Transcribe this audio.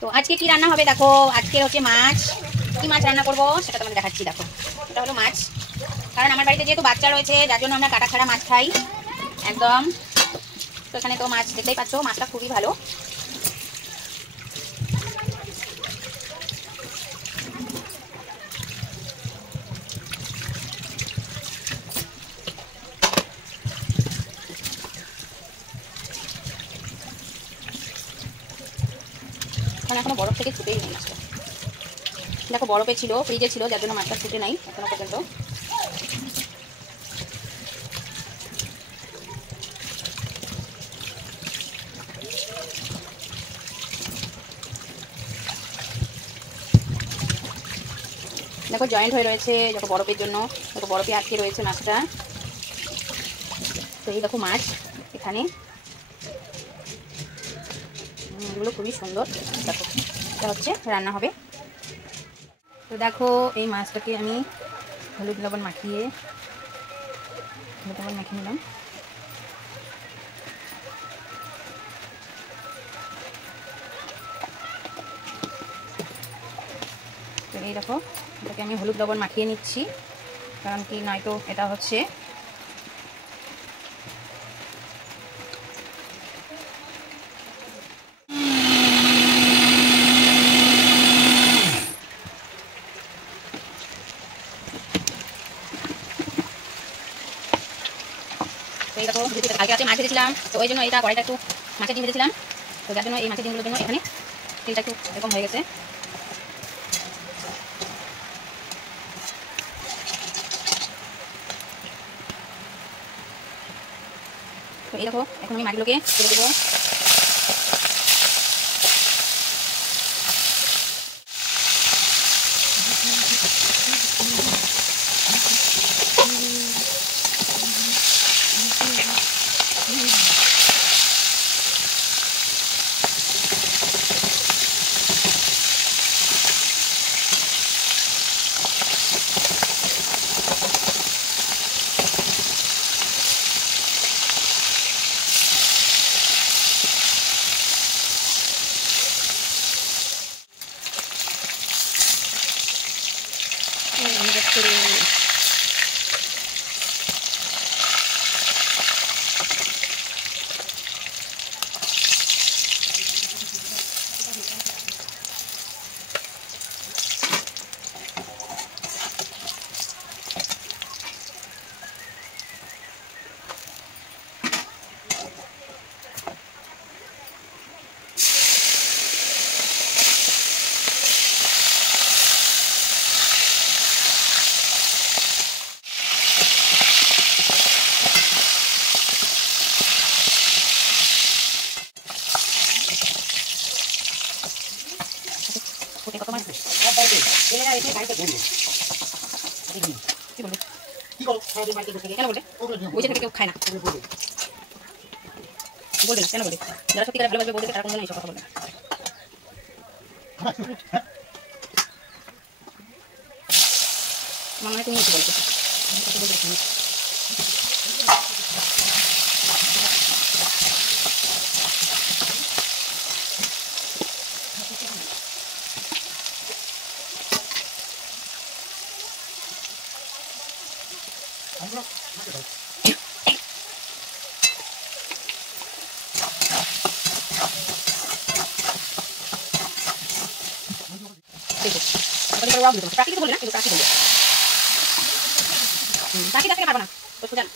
তো আজকে কি রান্না হবে দেখো, আজকে হচ্ছে মাছ। কি মাছ রান্না করব সেটা তোমাদের দেখাচ্ছি। দেখো এটা হলো মাছ, কারণ আমার বাড়িতে যেহেতু বাচ্চা রয়েছে যার জন্য আমরা কাটা ছাড়া মাছ খাই একদম। তো এখানে তো মাছ দেখতেই পাচ্ছ, মাছটা খুবই ভালো। এখনো বরফ থেকে ছুটেই নেই মাছটা। দেখো বরফে ছিল, ফ্রিজে ছিল, যার জন্য মাছটা ছুটে নাই এখনো পর্যন্ত। দেখো জয়েন্ট হয়ে রয়েছে, দেখো বরফের জন্য, দেখো বরফে আটকে রয়েছে মাছটা। তো এই দেখো মাছ এখানে, এগুলো খুবই সুন্দর। দেখো এটা হচ্ছে রান্না হবে। তো দেখো এই মাছটাকে আমি হলুদ লবণ মাখিয়ে নিলাম। তো এই দেখো এটাকে আমি হলুদ লবণ মাখিয়ে নিচ্ছি, কারণ কি নয়তো এটা হচ্ছে এই দেখো কালকে রাতে মাছ ভেজেছিলাম, তো ওই জন্য এটা কড়াইটা একটু মাছের ডিম ভেজেছিলাম, তো যার জন্য এই মাছের ডিমগুলোর জন্য এখানে তেলটা একটু এরকম হয়ে গেছে। তো এই দেখো এখন আমি মাছগুলোকে ছেড়ে দেবো। কেন বলবে ওই থেকে কেউ খায় না, বলবে না কেন বলবে? যারা সত্যিকার ভালোবাসবে বলবে তারা কোনোদিন এইসব কথা বলবে না। আমার মনে হয় তুমি একটু বলছো প্রাকৃতিক বলবে না, কিন্তু প্রাকৃতিক বলবে প্রাকৃতিক থেকে পারবো না তো সোজা না।